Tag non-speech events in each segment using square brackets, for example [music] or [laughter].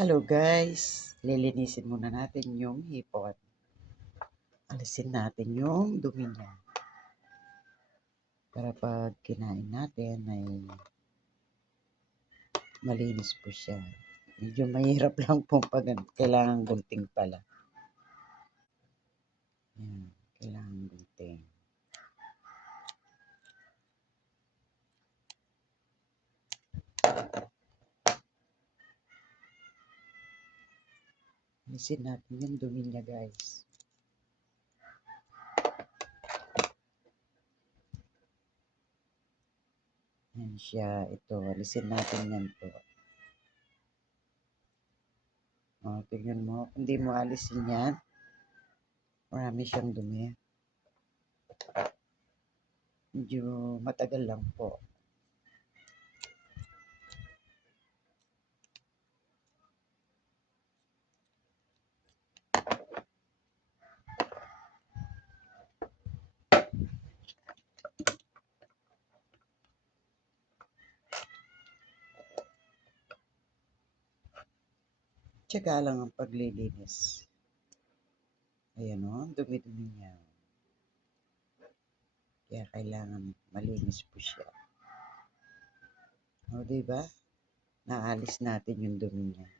Hello guys, lilinisin muna natin yung hipon. Alisin natin yung dumi niya. Para pag kinain natin ay malinis po siya. Medyo mahirap [laughs] lang po pag kailangan gunting pala. Yan, kailangan gunting. Alisin natin yung dumi niya guys. Yan siya. Ito. Alisin natin yan po. O, tingnan mo. Kung di mo alisin yan, marami siyang dumi. Medyo matagal lang po. Tiyaga lang ang paglilinis. Ayan o, ang dumi-dumi niya. Kaya kailangan malinis po siya. O, diba? Naalis natin yung dumi niya.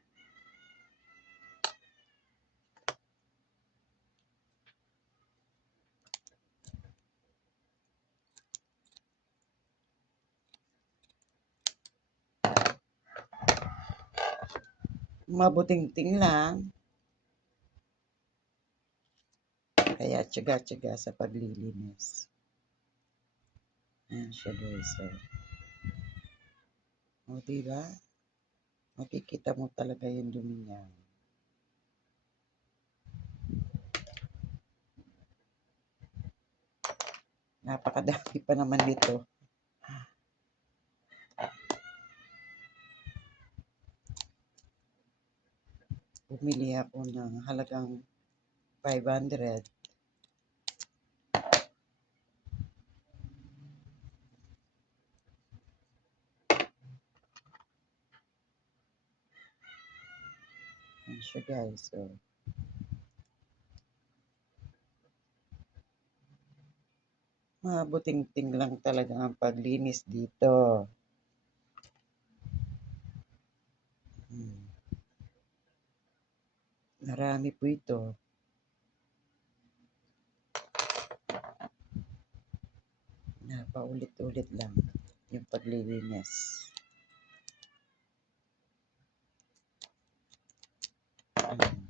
Mabuting-ting lang. Kaya tiyaga-tiyaga sa paglilinis. Ayan siya guys. Oh. O, diba? Makikita mo talaga yung dumi niya. Napakadami pa naman dito. Bumili ako ng halagang 500. Ayan siya guys. So, mabuting-ting lang talaga ang paglinis dito. Hmm. Marami po ito. Napaulit-ulit lang yung paglilinis. Hmm.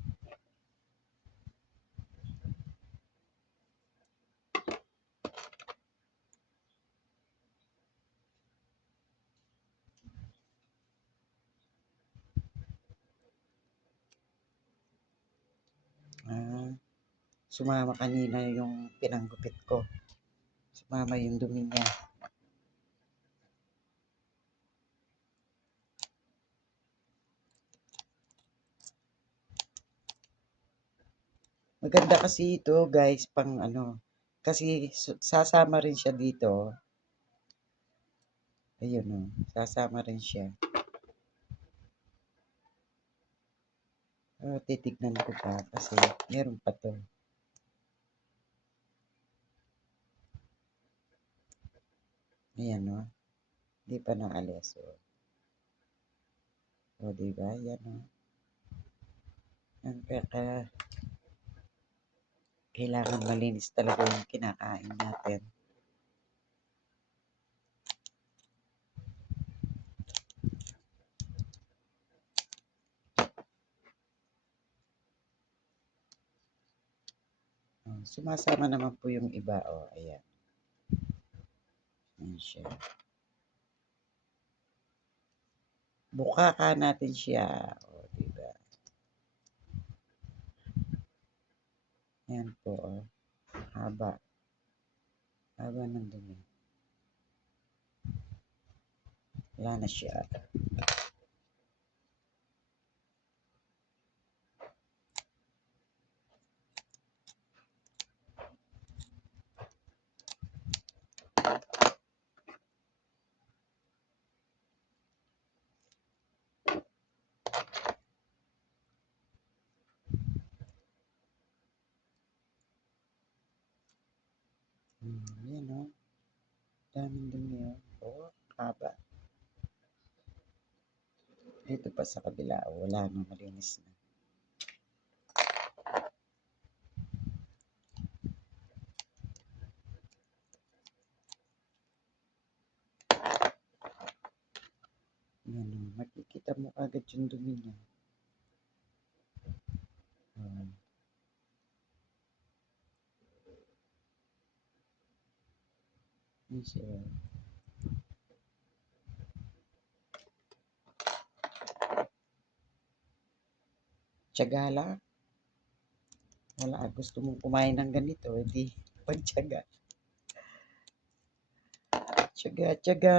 Ah, sumama kanina yung pinanggupit ko. Sumama yung dumi niya. Maganda kasi ito guys pang ano. Kasi sasama rin siya dito. Ayun o. Oh, sasama rin siya. Uh, titignan ko pa kasi meron pa to. Ayan o. Oh. Hindi pa naalis o. Oh. O, oh, diba? Yan o. Oh. Ang kaka kailangan malinis talaga yung kinakain natin. Sumasama naman po yung iba. O, oh, ayan. Ayan. Buka ka natin siya. O, diba? Ayan po, o. Haba. Haba ng dumi. Wala na siya. Hmm, yan o. Daming dumi o. Oo, haba. Dito pa sa kabila, wala nang malinis na. Yan o, makikita mo agad yung dumi niya. Oh. Yan siya. Tiyaga lang. Wala, gusto mong kumain ng ganito, edi [laughs] pagtiyaga. Tiyaga, tiyaga.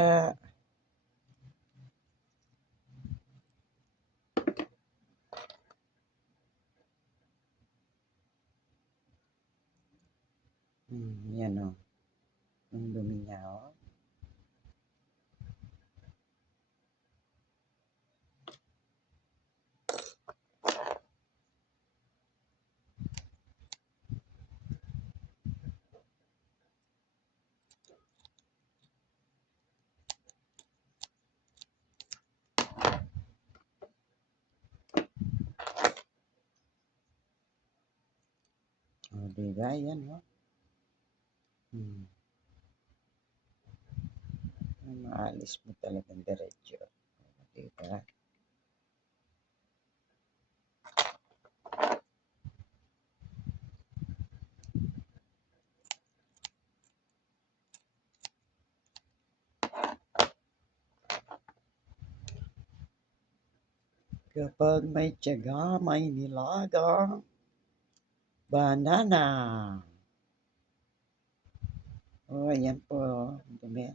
Hmm, yan o. Ang dumi niya o. O, diba? Yan o. Hmm. Ay, maalis mo talagang diretso. O, Diba? Kapag may tiyaga, may nilagang banana. Oh, ayan po. Dumi.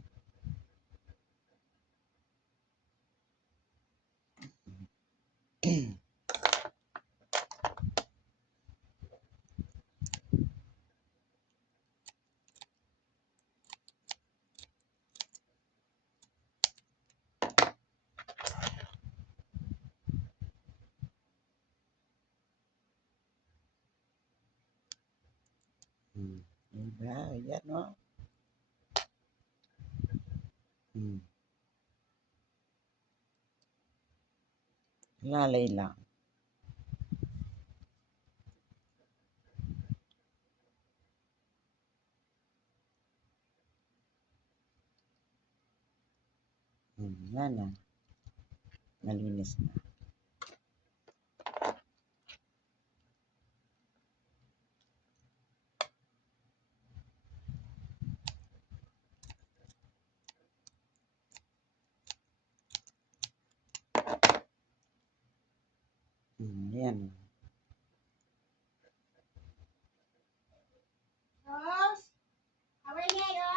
Hmm. Diba? Ayan o. Hmm. Lalay lang. Hmm, yan na. Malinis na. Hmm, yan. Rose, away niyo.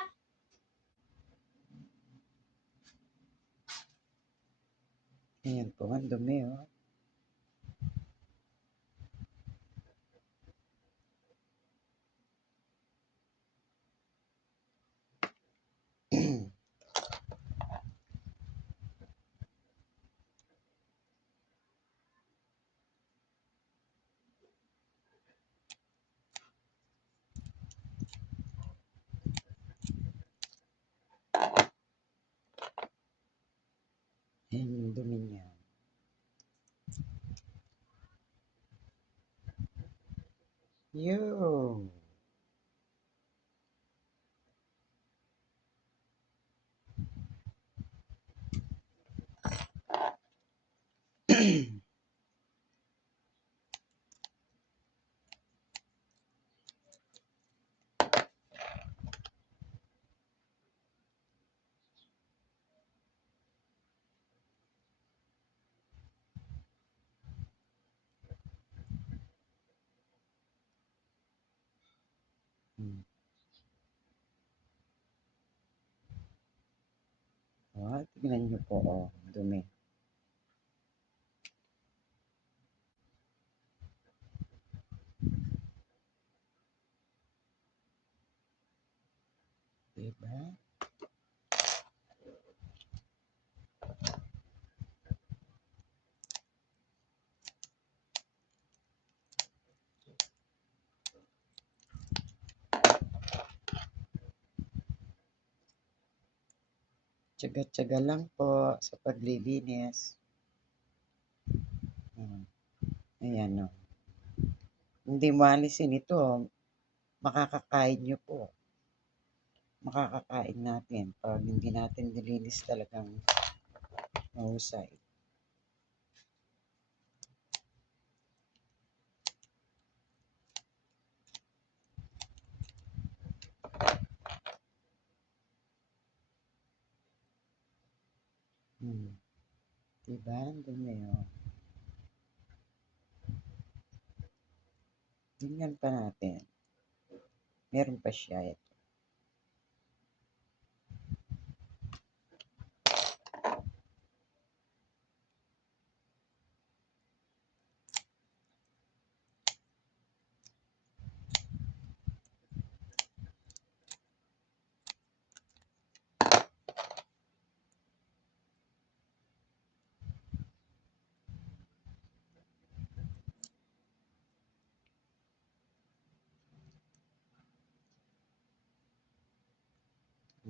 Ayan po, ang dumi o. Ayan yung dumi niya. Yo! [clears throat] Hmm. Oh, tignan niyo po, oh, dumi. Diba? Tiyaga-tiyaga lang po sa paglilinis. Hmm. Ayan o. Hindi mo alisin ito, makakakain niyo po. Makakakain natin pag hindi natin nilinis talagang mahusay. Hmm. Diba? Ang dumi oh. Tingnan pa natin. Meron pa siya ito.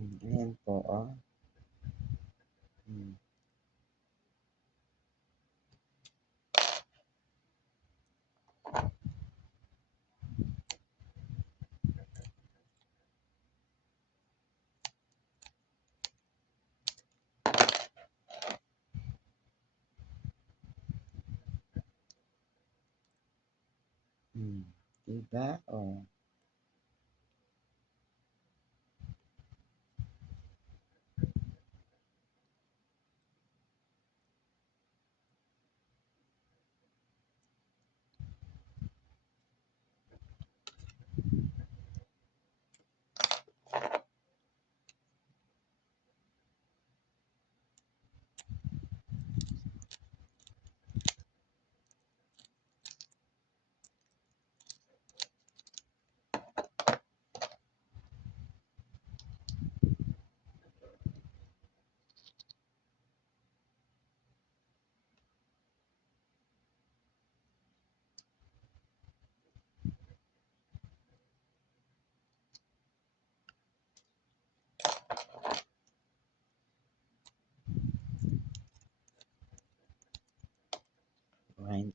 Hmm. Ayan po oh. Hmm. Hmm. Diba? Oh.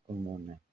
comuna eh.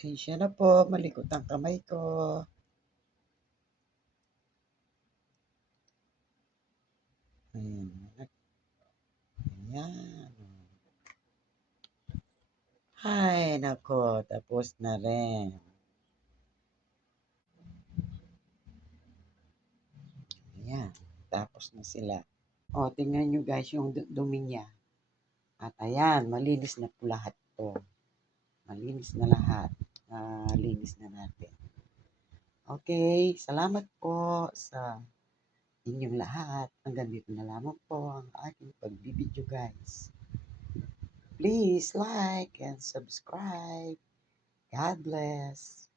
Pasensya na po, malikot ang kamay ko. Ayan. Ayan. Ay, nako, tapos na rin. Ayan, tapos na sila. O, tingnan nyo guys yung du- dumi niya. At ayan, malinis na po lahat to. Malinis na lahat. Malinis na natin. Okay, salamat po sa inyong lahat. Hanggang dito na lamang po ang aking pagbibideo guys. Please like and subscribe. God bless.